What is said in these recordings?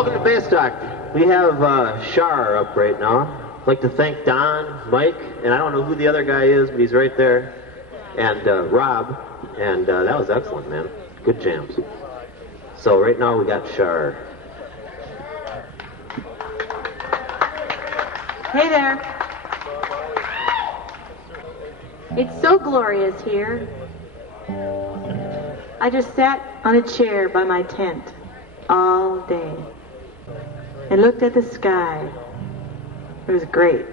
Welcome to Bastock. We have Char up right now. I'd like to thank Don, Mike, and I don't know who the other guy is, but he's right there, and Rob, and that was excellent, man. Good jams. So right now we got Char. Hey there. It's so glorious here. I just sat on a chair by my tent all day and looked at the sky. It was great.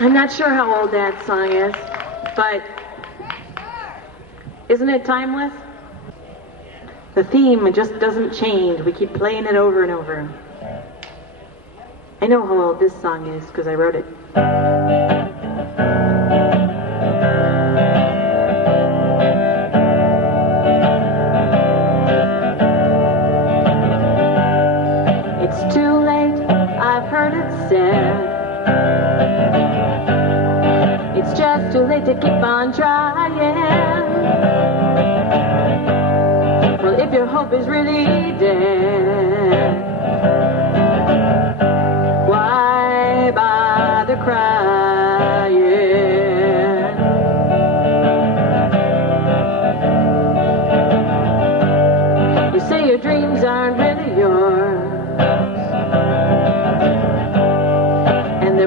I'm not sure how old that song is, but isn't it timeless? The theme just doesn't change. We keep playing it over and over. I know how old this song is because I wrote it. It's too late, I've heard it said. It's just too late to keep on trying. Well, if your hope is really dead, why bother crying?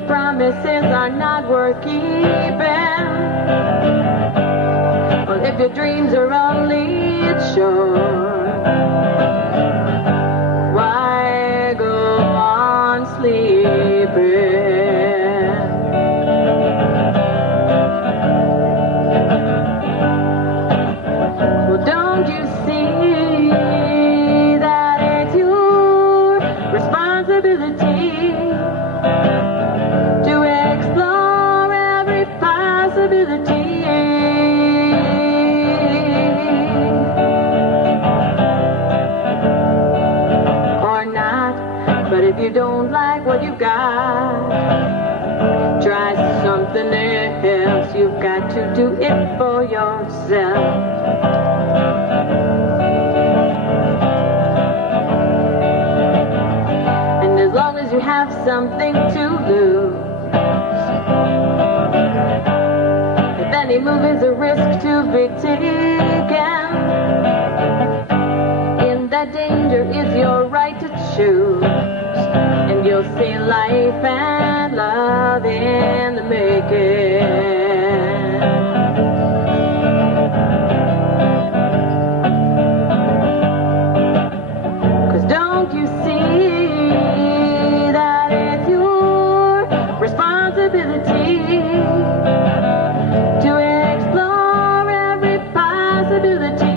promises are not worth keeping. Well, if your dreams are only short, why go on sleeping? Well, don't you see that it's your responsibility to explore every possibility? Or not, but if you don't like what you've got, try something else. You've got to do it for yourself. And as long as you have something to lose, if any move is a risk to be taken, in that danger is your right to choose. And you'll see life and love in the making. 'Cause don't you see that it's your responsibility to explore every possibility?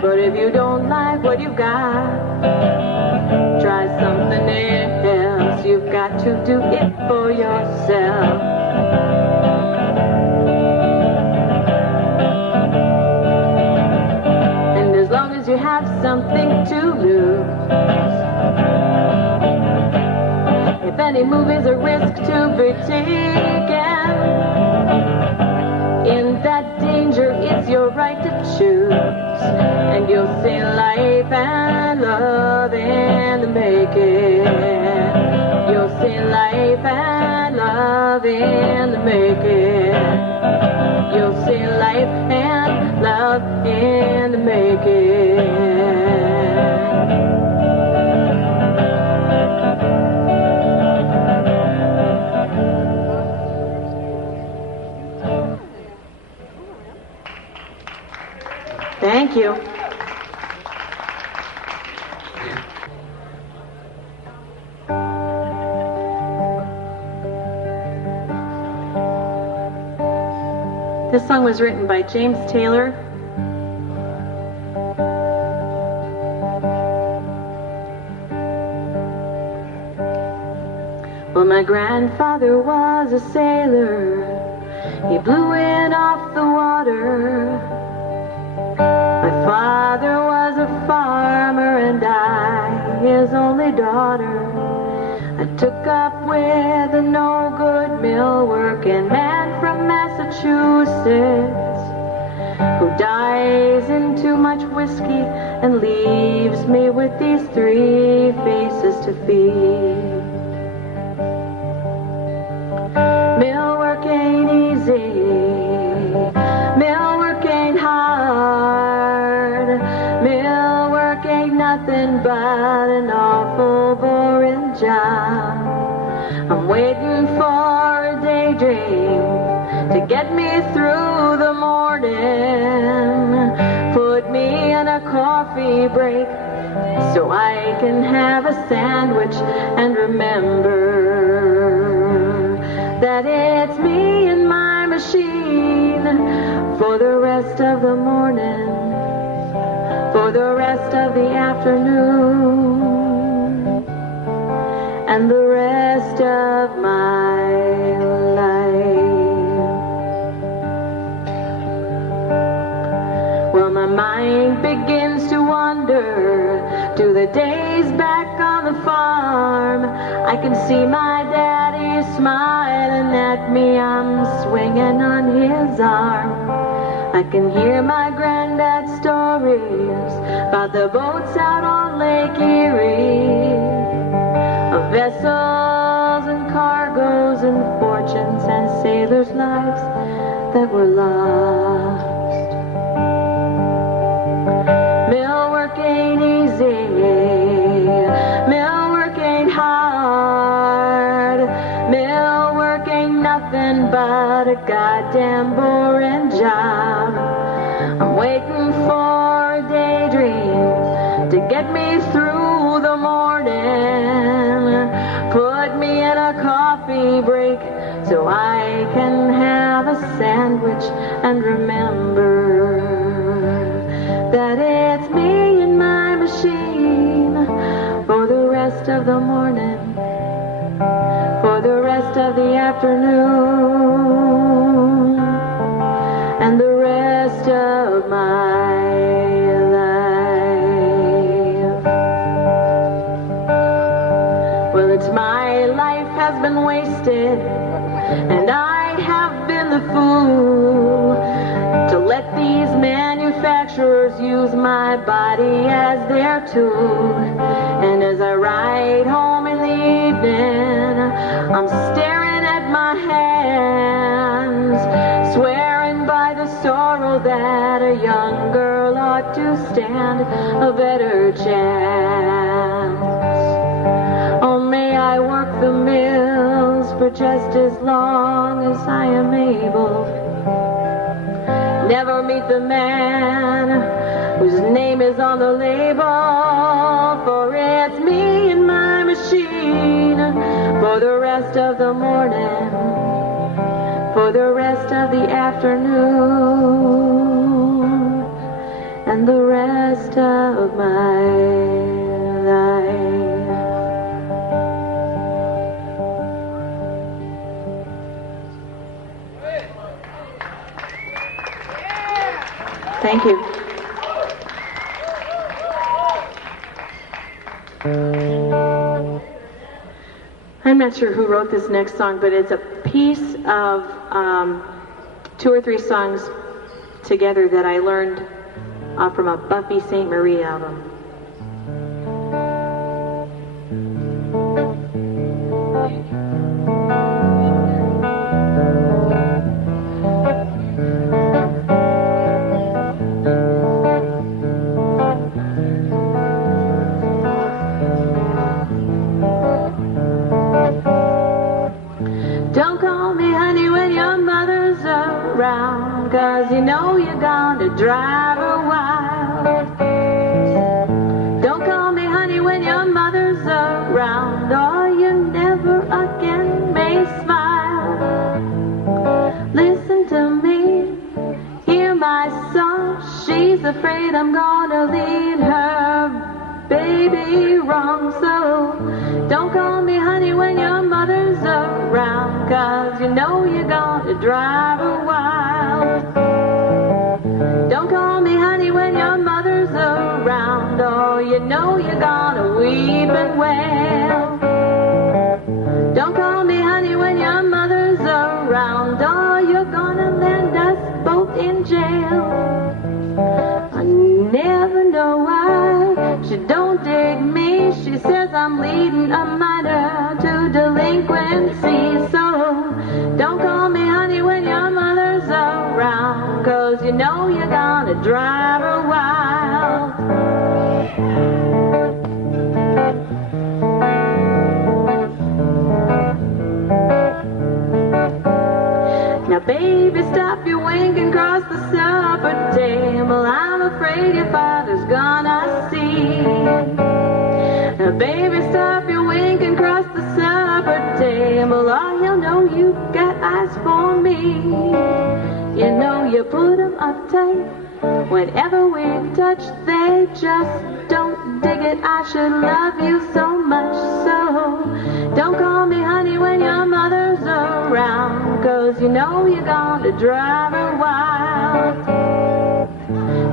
But if you don't like what you've got, try something else. You've got to do it for yourself. And as long as you have something to lose, if any move is a risk to be taken, in that danger it's your right to choose. And you'll see life and love in the making. You'll see life and love in the making. You'll see life and love in the making. Thank you. This song was written by James Taylor. Well, my grandfather was a sailor. He blew in off the water. My father was a farmer and I, his only daughter. I took up with a no-good mill-working man from Massachusetts who dies in too much whiskey and leaves me with these 3 faces to feed. Mill work ain't easy, mill work ain't hard, mill work ain't nothing but an awful boring job. I'm waiting for a daydream to get me through the morning, put me in a coffee break so I can have a sandwich and remember that it's me and my machine for the rest of the morning, for the rest of the afternoon, and the rest of my life. Well, my mind begins to wander to the days back on the farm. I can see my daddy smiling at me, I'm swinging on his arm. I can hear my granddad's stories about the boats out on Lake Erie, of vessels and cargoes and fortunes and sailors' lives that were lost. easy. Mill work ain't hard. Mill work ain't nothing but a goddamn boring job. I'm waiting for a daydream to get me through the morning. Put me in a coffee break so I can have a sandwich and remember that it's me and my machine for the rest of the morning, for the rest of the afternoon, and the rest of my life. Well, it's my life has been wasted, and I have been the fool to let these manufacturers use my body as their tool. And as I ride home in the evening, I'm staring at my hands, swearing by the sorrow that a young girl ought to stand a better chance. Oh, may I work the mills for just as long as I am able. Never meet the man whose name is on the label, for it's me and my machine for the rest of the morning, for the rest of the afternoon, and the rest of my life. Thank you. I'm not sure who wrote this next song, but it's a piece of 2 or 3 songs together that I learned from a Buffy St. Marie album. Don't call me honey when your mother's around, 'cause you know you're gonna drive her wild. Don't call me honey when your mother's around, or you never again may smile. Listen to me, hear my song. She's afraid I'm gonna lead her baby wrong. So don't call me honey when your mother's around, 'cause you know you're gonna drive her wild. Don't call me honey when your mother's around, or you know you're gonna weep and wail. Don't call me honey when your mother's around, or you're gonna land us both in jail. I never know why she don't dig me. She says I'm leading a minor to delinquency. So don't call me honey when your mother's around, 'cause you know you're gonna drive her wild. Now baby, stop your winking across the supper table. I'm afraid your father's gonna see. Now baby, stop your winking across the supper table, or he'll know you got eyes for me. You know you put them uptight. Whenever we touch, they just don't dig it. I should love you so much. So don't call me honey when your mother's around, 'cause you know you're gonna drive her wild.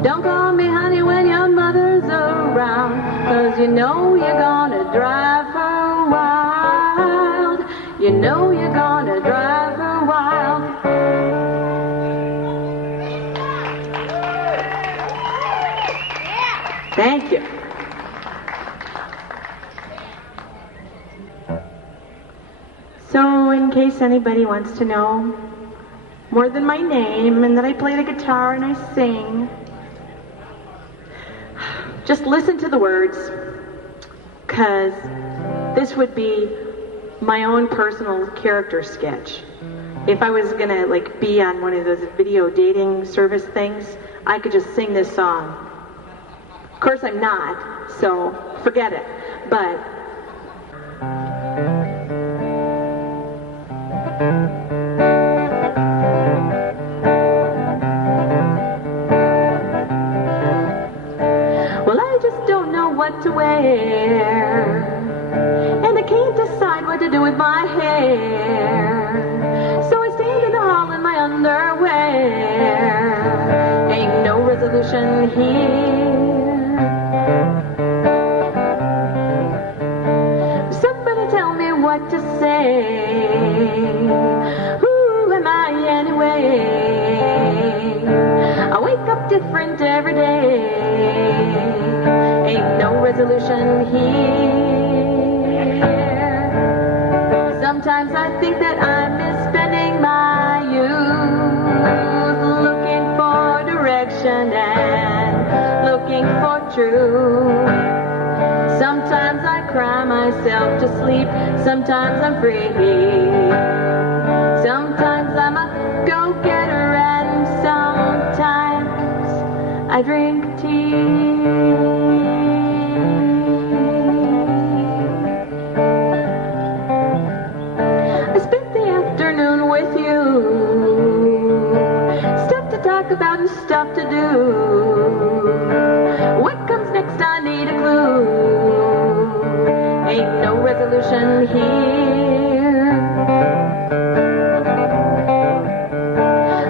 Don't call me honey when your mother's around, 'cause you know you're gonna drive her wild. You know you're gonna drive her wild. Thank you. So in case anybody wants to know more than my name and that I play the guitar and I sing, Just listen to the words, because this would be my own personal character sketch. If I was gonna like be on one of those video dating service things, I could just sing this song. Of course I'm not, so forget it. But well, I just don't know what to wear, and I can't decide what to do with my hair. So I stand in the hall in my underwear. Ain't no resolution here. Somebody tell me what to say. Who am I anyway? I wake up different every day. Ain't no resolution here. Sometimes I think that I'm misspending my youth, looking for direction and looking for truth. Sometimes I cry myself to sleep, sometimes I'm free. Sometimes I'm a go-getter and sometimes I drink tea. I spent the afternoon with you, stuff to talk about and stuff to do. What comes next? I need a clue. Ain't no resolution here.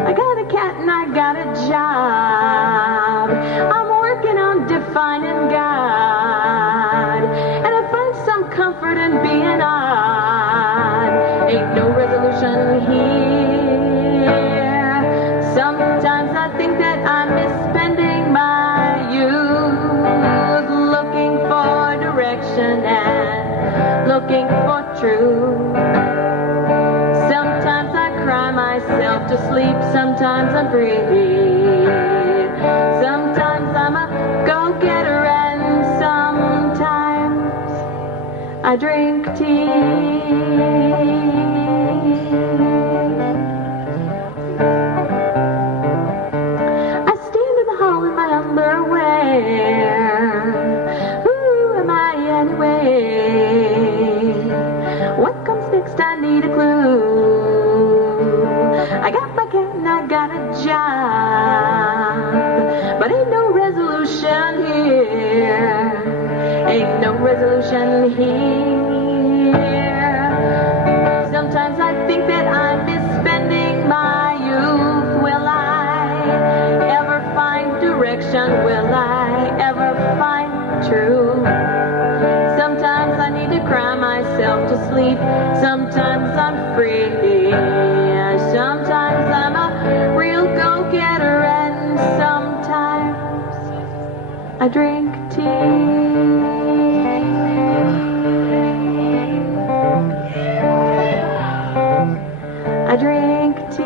I got a cat and I got a job. I'm working on defining God, and I find some comfort in being odd. Ain't no resolution here. Sometimes I think that I'm misspending my youth, looking for direction and looking for truth. Sometimes I cry myself to sleep, sometimes I'm free. Sometimes I'm a go-getter and sometimes I drink tea. I stand in the hall in my underwear. Who am I anyway? What comes next? I need a clue. I got my cat and I got a job, but ain't no resolution here. Ain't no resolution here. Sometimes I think that I'm misspending my youth. Will I ever find direction? Will I ever find truth? Sometimes I need to cry myself to sleep. Sometimes I'm free. Sometimes I'm a real go-getter and sometimes I drink tea. I drink tea.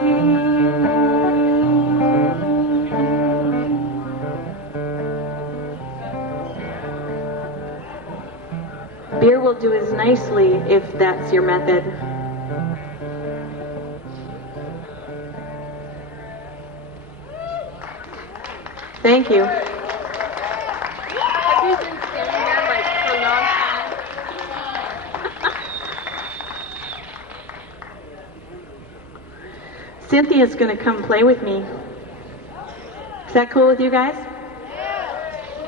Beer will do as nicely if that's your method. Thank you. Have you been standing there like for a long time? Cynthia's going to come play with me. Is that cool with you guys?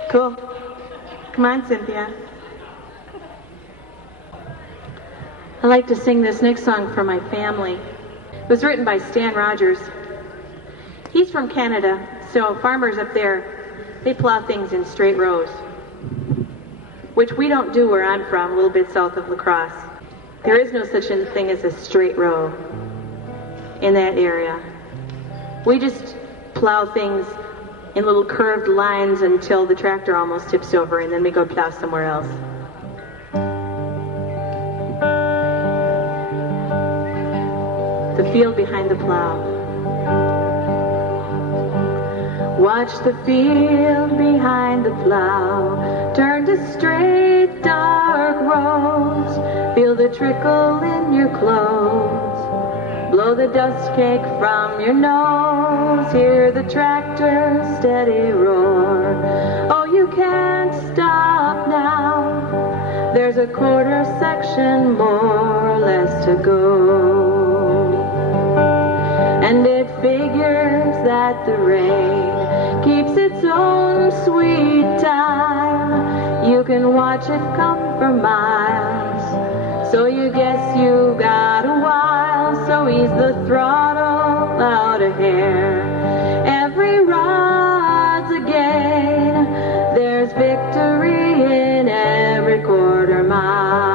Cool. Come on, Cynthia. I like to sing this next song for my family. It was written by Stan Rogers. He's from Canada, so farmers up there, they plow things in straight rows, which we don't do where I'm from, a little bit south of La Crosse. There is no such thing as a straight row in that area. We just plow things in little curved lines until the tractor almost tips over, and then we go plow somewhere else. The field behind the plow. Watch the field behind the plow turn to straight dark roads. Feel the trickle in your clothes. Blow the dust cake from your nose. Hear the tractor steady roar. Oh, you can't stop now. There's a quarter section more or less to go. And it figures that the rain keeps its own sweet time. You can watch it come for miles, so you guess you got a while. So ease the throttle out a hair. Every ride's a gain. There's victory in every quarter mile.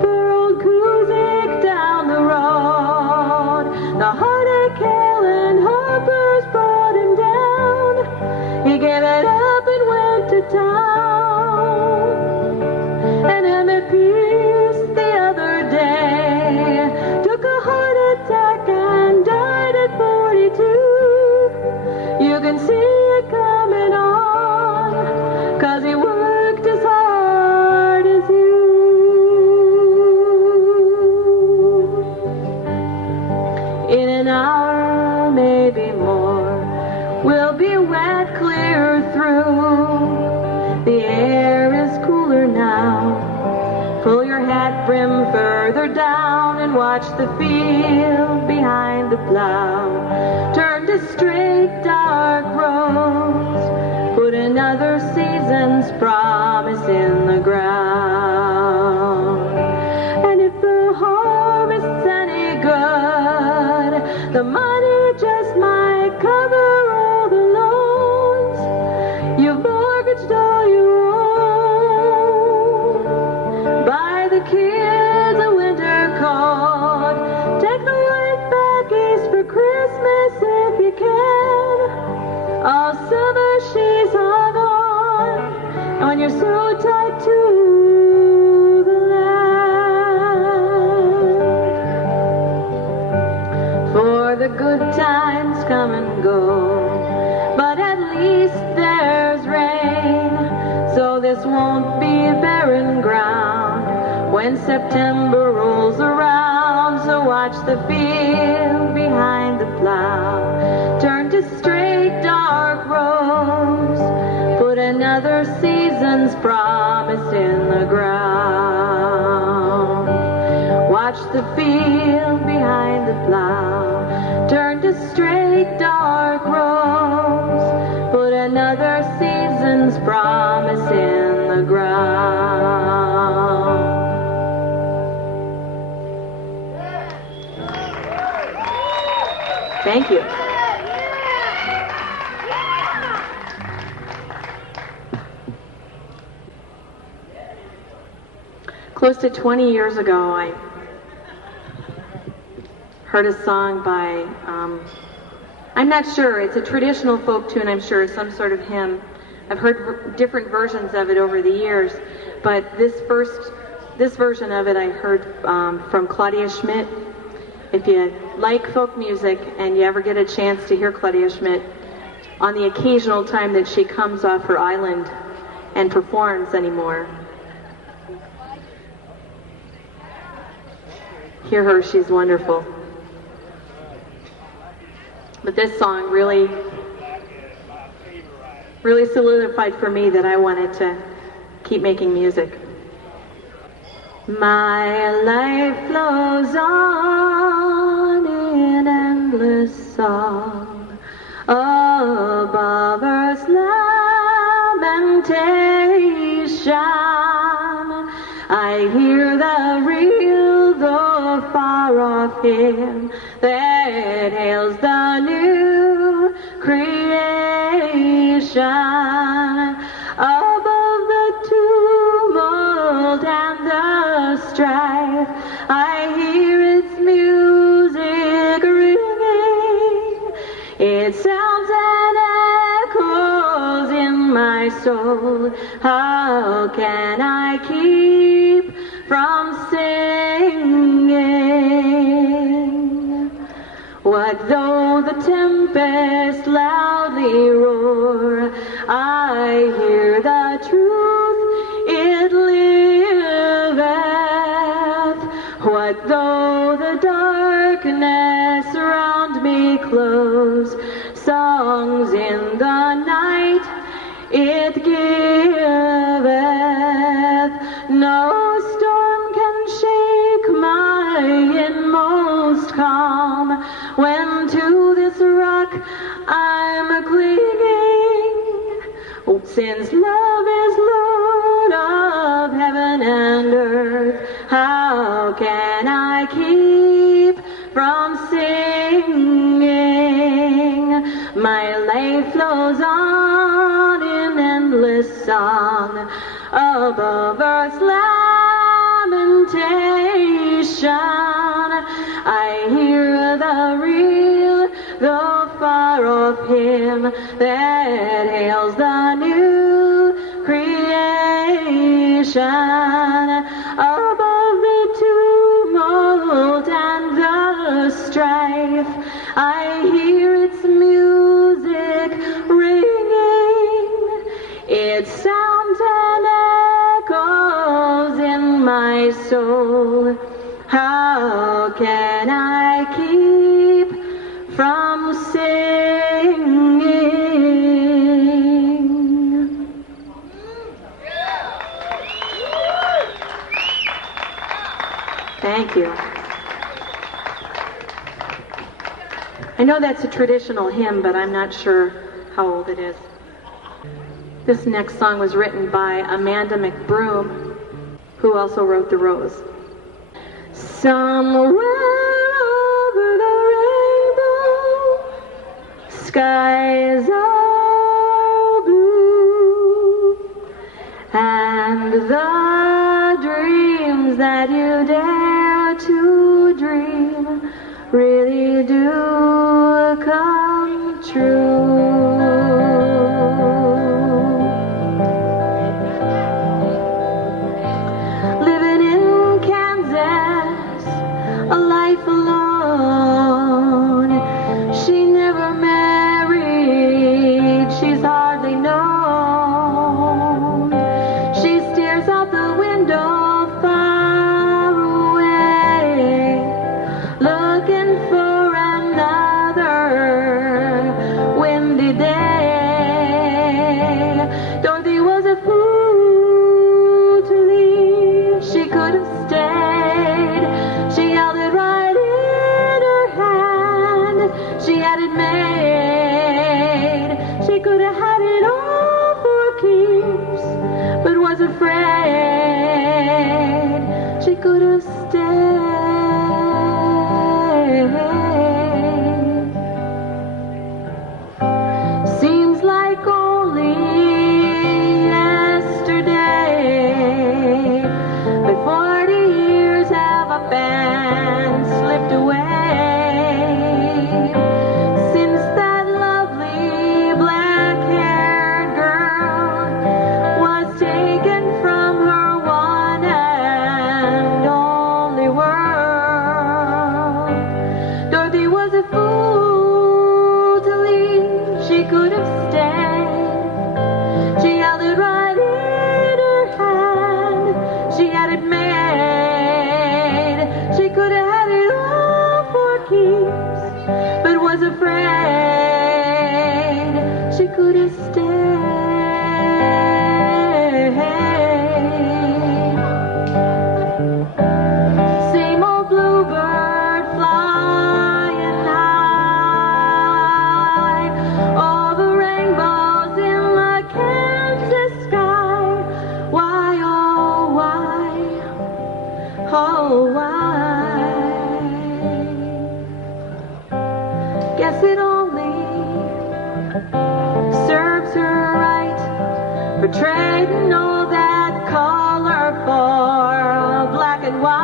Poor old Kuzik down the road. The heartache and Harper's brought him down. He gave it up and went to town. And Emmett Peace the other day took a heart attack and died at 42. You can see it coming on, 'cause he worked as hard as you. In an hour, maybe more, we'll be wet clear through. The air is cooler now. Pull your hat brim further down and watch the field behind the plow turn to straight dark roads. Put another season's promise in the ground. And if the harvest's any good, the money just might cover all the loans. You've mortgaged all you own. Buy the kids a winter coat. Take the wife back east for Christmas if you can. All summer she's hung on, and when you're so tied to the land. For the good times come and go, but at least there's rain. So this won't be barren ground when September rolls around. So watch the field behind the plow turn to straight dark roads. Put another season's promise in the ground. Watch the field behind the plow turn to straight dark roads. Put another season's promise in the ground. Thank you. Close to 20 years ago, I heard a song by, I'm not sure, it's a traditional folk tune, I'm sure, some sort of hymn. I've heard different versions of it over the years, but this version of it I heard from Claudia Schmidt. If you like folk music and you ever get a chance to hear Claudia Schmidt, on the occasional time that she comes off her island and performs anymore, hear her, she's wonderful. But this song really solidified for me that I wanted to keep making music. My life flows on in endless song above earth's lamentation. I hear the real, the far-off hymn that hails the new creation. Above the tumult and the strife, I hear its music ringing. It sounds and echoes in my soul. How can I keep from singing? What though the tempest tempest loudly roar, I hear the truth, it liveth. What though the darkness around me close, songs in the night it giveth. No storm can shake my inmost calm, when to this rock I'm clinging. Oh, since love is Lord of heaven and earth, how can I keep from singing? My life flows on in endless song above earth's lamentation. I hear the real, the far off hymn that hails the new creation. Above the tumult and the strife, I hear its music ringing. It sounds and echoes in my soul. How can I keep from singing? Thank you. I know that's a traditional hymn, but I'm not sure how old it is. This next song was written by Amanda McBroom, who also wrote The Rose. Somewhere over the rainbow, skies are blue, and the dreams that you dare to dream really do come true. Living in Kansas, a life alone. She never married, she's hardly known. She stares out the window far away, looking for another windy day. Dorothy was a fool to leave, she could have stayed. She held it right in her hand, she had it made. She could have had it all for keeps, but was afraid. She could have stayed. Seems like only yesterday, but 40 years have up and slipped away since that lovely black-haired girl was taken from her one and only world. Dorothy was a fool to leave, she could have stayed. She held it right in her hand, she had it made. She could have had it all for keeps, but was afraid. She could have stayed. Same old bluebird flying high over rainbows in the Kansas sky. Why, oh why, oh why? Guess it only serves her right for trading all that color for black and white.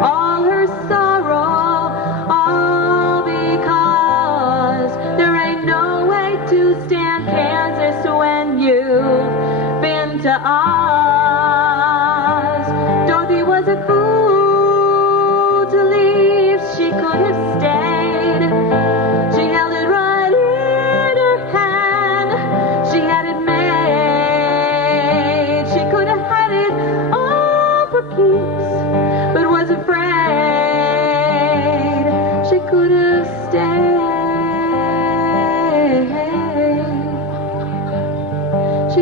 All her sorrow, all because there ain't no way to stand Kansas when you've been to Oz. Dorothy was a fool to leave, she could have stayed.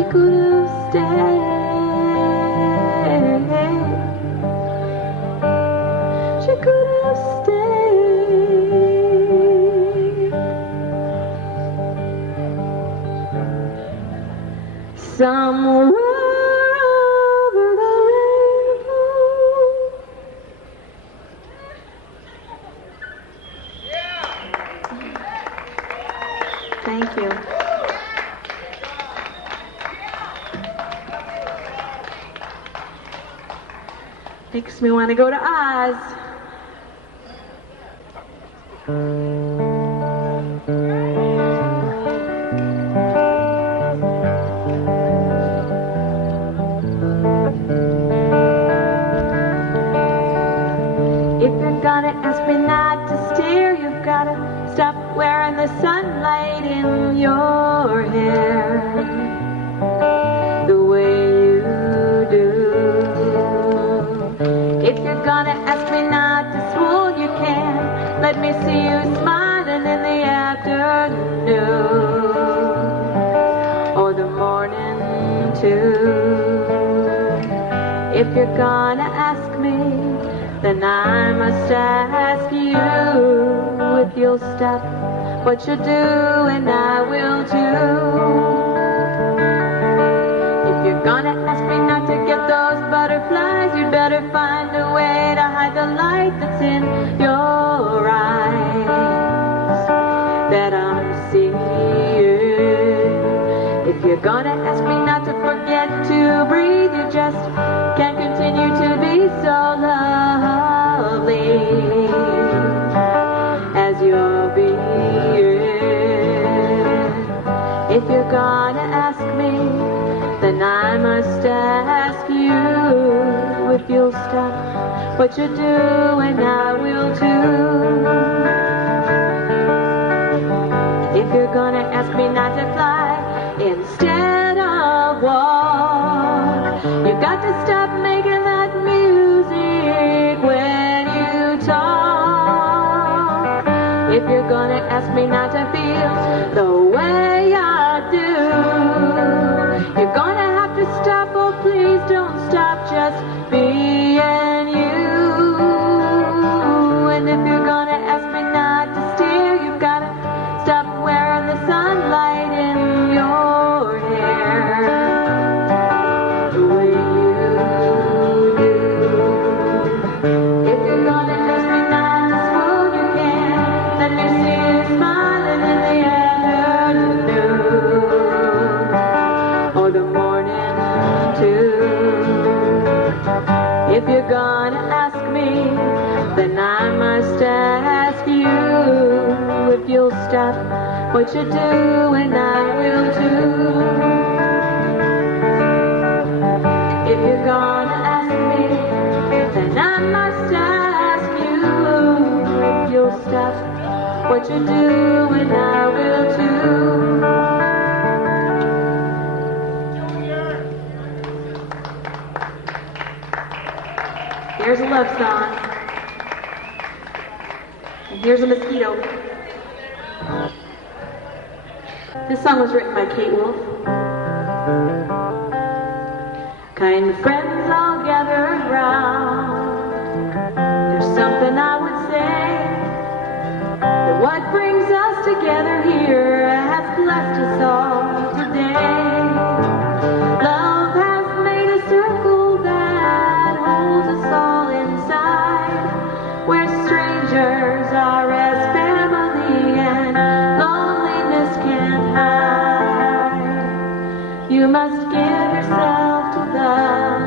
could have stayed. She could have stayed. Somewhere over the rainbow. Thank you. Makes me want to go to Oz. If you're gonna ask me not to stare, you've gotta stop wearing the sunlight in your hair the way you do. If you're gonna ask me not to swoon, you can. Let me see you smiling in the afternoon or the morning too. If you're gonna ask me, then I must ask you if you'll stop what you do, and I will too. If you're gonna ask me not to get those butterflies, you'd better find a way to hide the light that's in your eyes that I'm seeing. If you're gonna ask me not to forget to breathe, you just can't continue to be so lovely as you're being. If you're gonna ask me, then I must ask you if you'll stop what you do, and I will too. If you're gonna ask me not to fly instead of walk, you got to stop making that music when you talk. If you're gonna ask me not to feel the way I do, you're gonna have to stop. Oh, please don't stop just being you. And if you're gonna ask me not to stare, you've gotta stop wearing the sunlight in your hair the way you do. If you're gonna ask me not to swoon, you can. Let me see you smiling in the afternoon or the morning too. If you're gonna ask me, then I must ask you if you'll stop what you do, and I will too. If you're gonna ask me, then I must ask you if you'll stop what you do, and I will too. Here's a love song. And here's a mosquito. This song was written by Kate Wolf. Kind friends all gathered round. There's something I would say, that what brings us together here has blessed us all today. Love has made a circle that holds us all inside, where strangers are as family and loneliness can't hide. You must give yourself to love.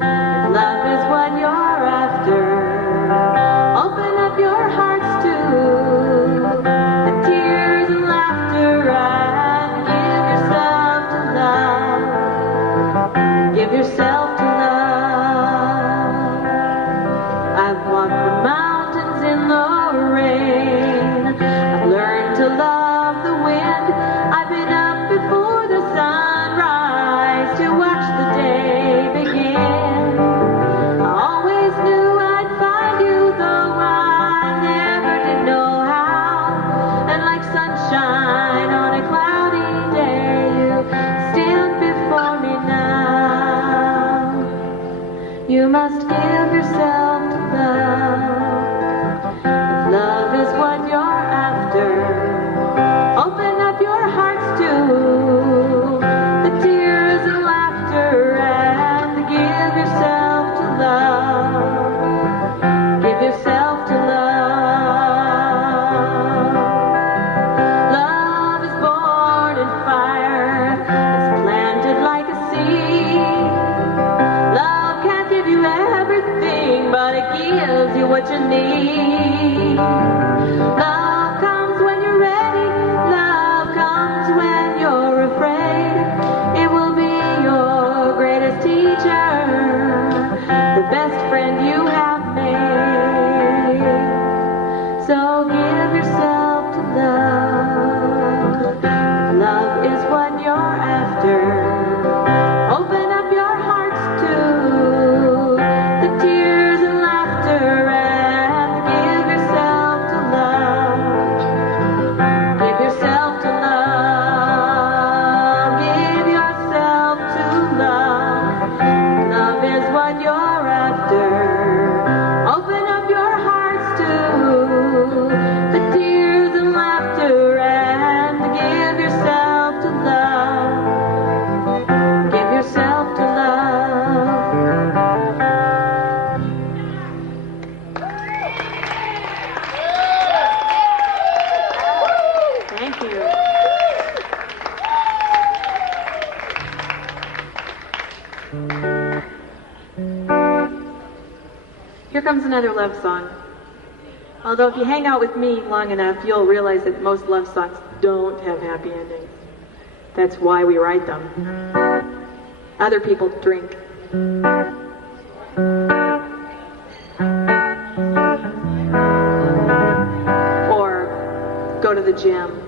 If love is what you're after, open up your hearts to the tears and laughter, and give yourself to love. Give yourself to love. I've walked the mountains in the rain. I've learned to love the wind. I've been up before the sunrise to you. Here comes another love song. Although if you hang out with me long enough, you'll realize that most love songs don't have happy endings. That's why we write them. Other people drink. Or go to the gym.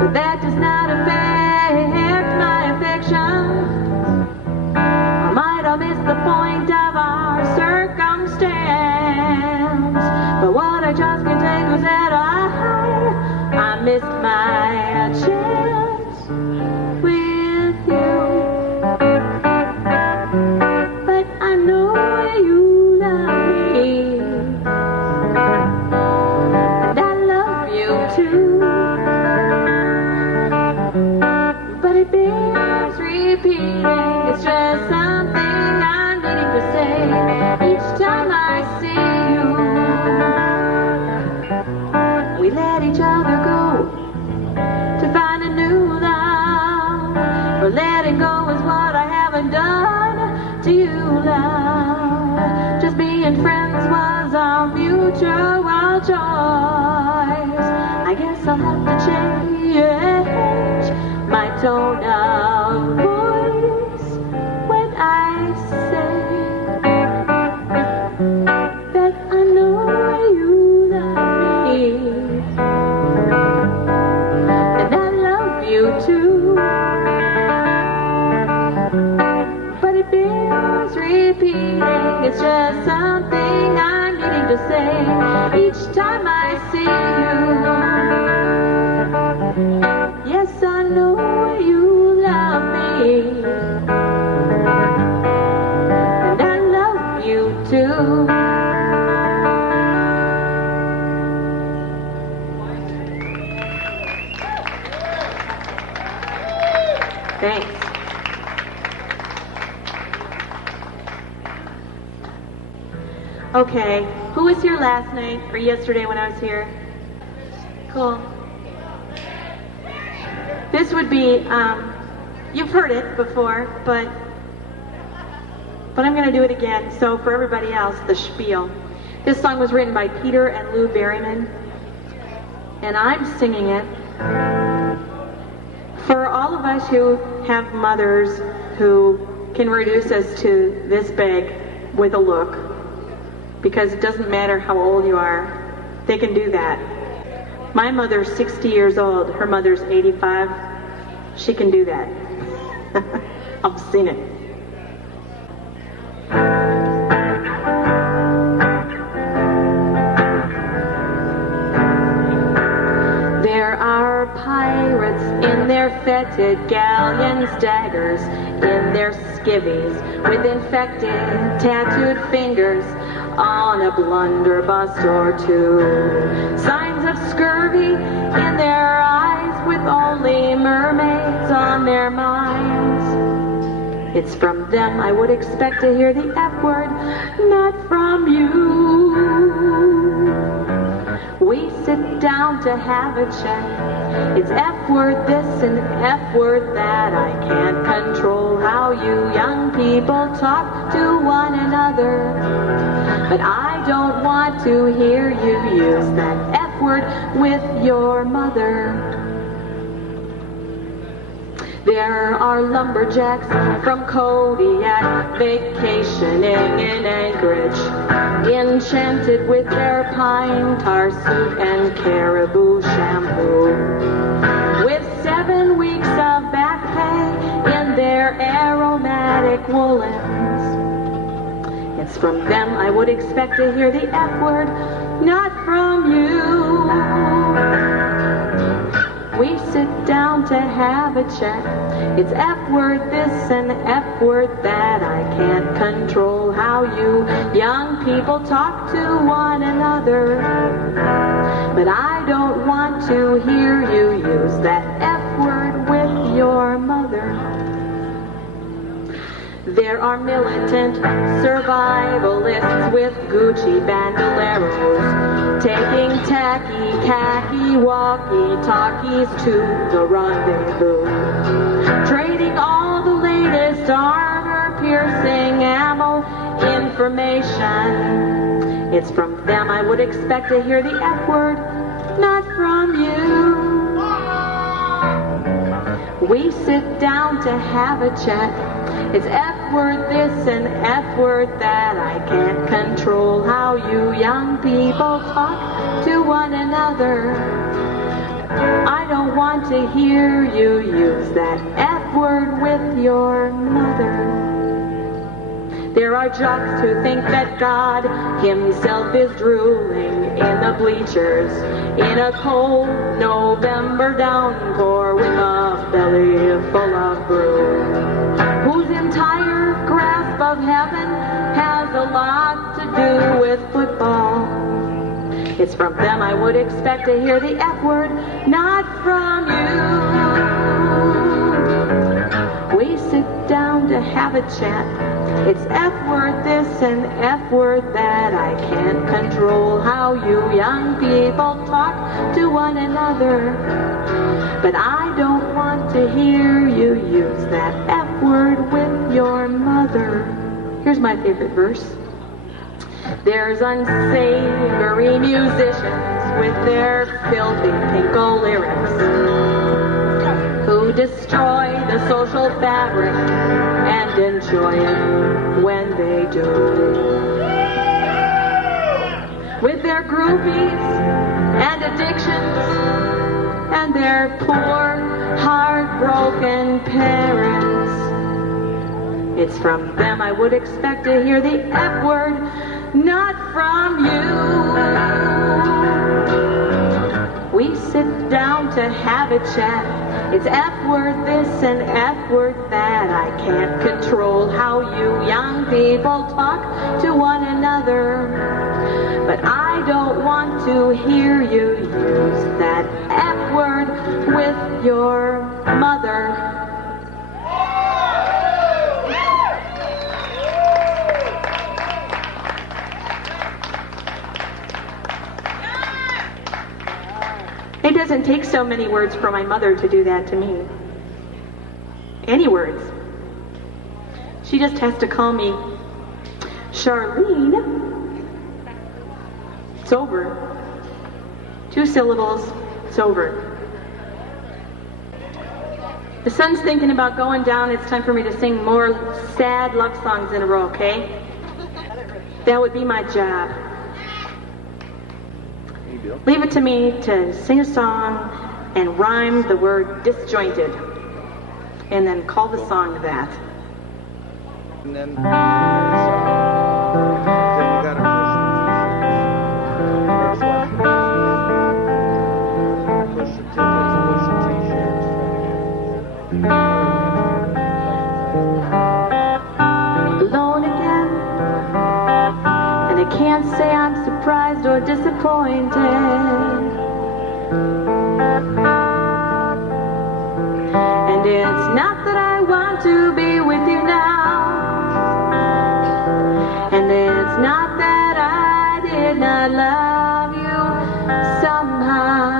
But that does not affect my affection. I might have missed the point of our circumstance, but what I just can't take was that I missed my chance with you. But I know you love me, and I love you too. But it bears repeating, it's just something I'm needing to say each time I see you. We let each other go to find a new love, but letting go is what I haven't done to you, love. Just being friends was our mutual choice. I guess I'll have to change my tone of voice when I say that I know you love me, and I love you too. But it bears repeating, it's just something I'm needing to say each time I see you. Yes, I know you love me, and I love you too. Thanks. Okay, who was here last night or yesterday when I was here? Cool. This would be, you've heard it before, but I'm going to do it again. So for everybody else, the spiel. This song was written by Peter and Lou Berryman, and I'm singing it for all of us who have mothers who can reduce us to this big with a look, because it doesn't matter how old you are, they can do that. My mother's 60 years old, her mother's 85. She can do that. I've seen it. There are pirates in their fetid galleons, daggers in their skivvies, with infected, tattooed fingers on a blunderbuss or two. Signs of scurvy in their eyes, with only mermaids on their minds. It's from them I would expect to hear the F word, not from you. We sit down to have a chat. It's F word this and F word that. I can't control how you young people talk to one another, but I don't want to hear you use that F word with your mother. There are lumberjacks from Kodiak vacationing in Anchorage, enchanted with their pine tar suit and caribou shampoo, with 7 weeks of back pay in their aromatic woolens. It's It's from them I would expect to hear the F word, not from you. We sit down to have a chat. It's F word this and F word that. I can't control how you young people talk to one another. But I don't want to hear you use that F word with your mother. There are militant survivalists with Gucci bandoleros, taking tacky, khaki, walkie-talkies to the rendezvous, trading all the latest armor-piercing ammo information. It's from them I would expect to hear the F word, not from you. We sit down to have a chat. It's F word this and F word that. I can't control how you young people talk to one another. I don't want to hear you use that F word with your mother. There are jocks who think that God himself is drooling in the bleachers in a cold November downpour with a belly full of brew, whose entire grasp of heaven has a lot to do with football. It's from them I would expect to hear the F word, not from you. We sit down to have a chat. It's F word this and F word that. I can't control how you young people talk to one another. But I don't want to hear you use that F word with your mother. Here's my favorite verse. There's unsavory musicians with their filthy pinko lyrics who destroy the social fabric and enjoy it when they do. With their groupies and addictions and their poor, heartbroken parents. It's from them I would expect to hear the F word, not from you. We sit down to have a chat. It's F word this and F word that. I can't control how you young people talk to one another. But I don't want to hear you use that F word with your mother. It doesn't take so many words for my mother to do that to me. Any words. She just has to call me Charlene. It's over. 2 syllables, it's over. The sun's thinking about going down. It's time for me to sing more sad love songs in a row, okay? That would be my job. Leave it to me to sing a song and rhyme the word disjointed, and then call the song that. And then we gotta push the tickets, push the t-shirts. Alone again, and I can't say I'm surprised or disappointed. And it's not that I want to be with you now, and it's not that I did not love you somehow.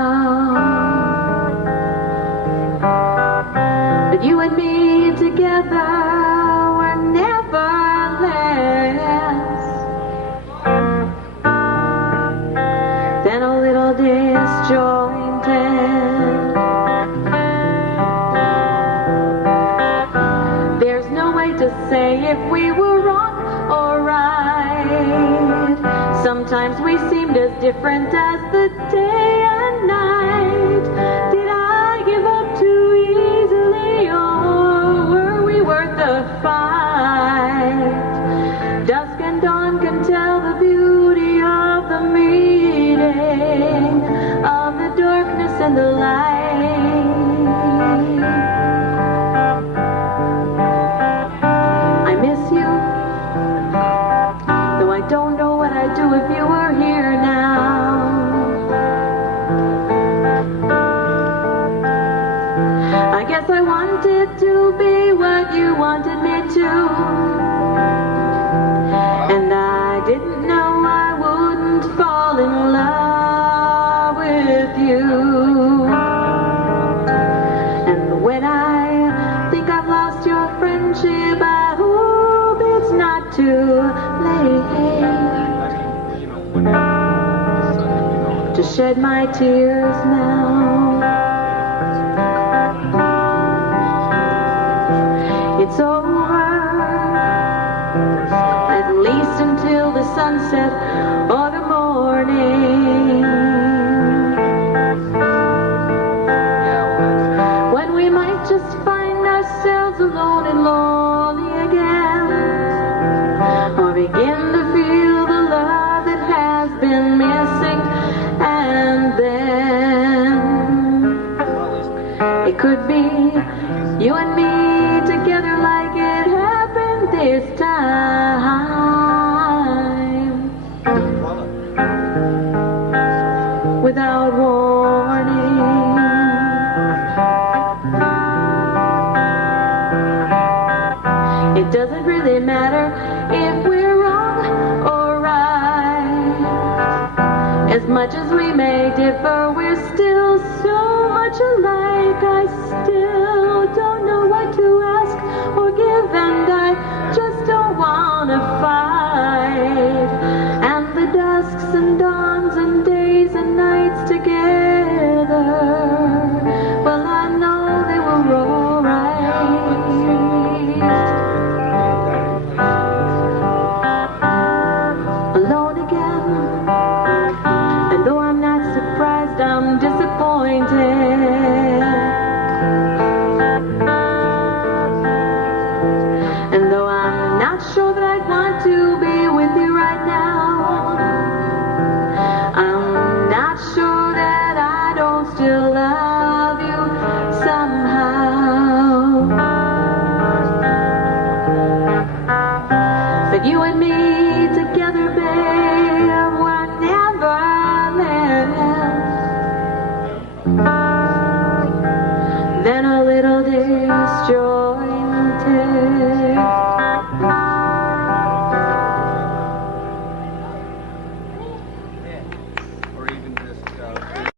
But you and me together were never less than a little disjointed. There's no way to say if we were wrong or right. Sometimes we seemed as different as the day and night. Did I give up too easily, or were we worth the fight? Dusk and dawn can tell the beauty of the meeting, of the darkness and the light. I miss you, though I don't know what I'd do if you were here now. I guess I wanted to be what you wanted me to, and I didn't know I wouldn't fall in love with you. And when I think I've lost your friendship, I hope it's not too late to shed my tears now. It's over, at least until the sunset or the morning, when we might just find ourselves alone and lonely again, or begin to feel the love that has been missing. And then it could be you and me together like it happened this time, without warning. It doesn't really matter if we're wrong or right. As much as we may differ, we're still so much alike. I still don't know what to ask or give, and I just don't want to fight. And the dusks and dawns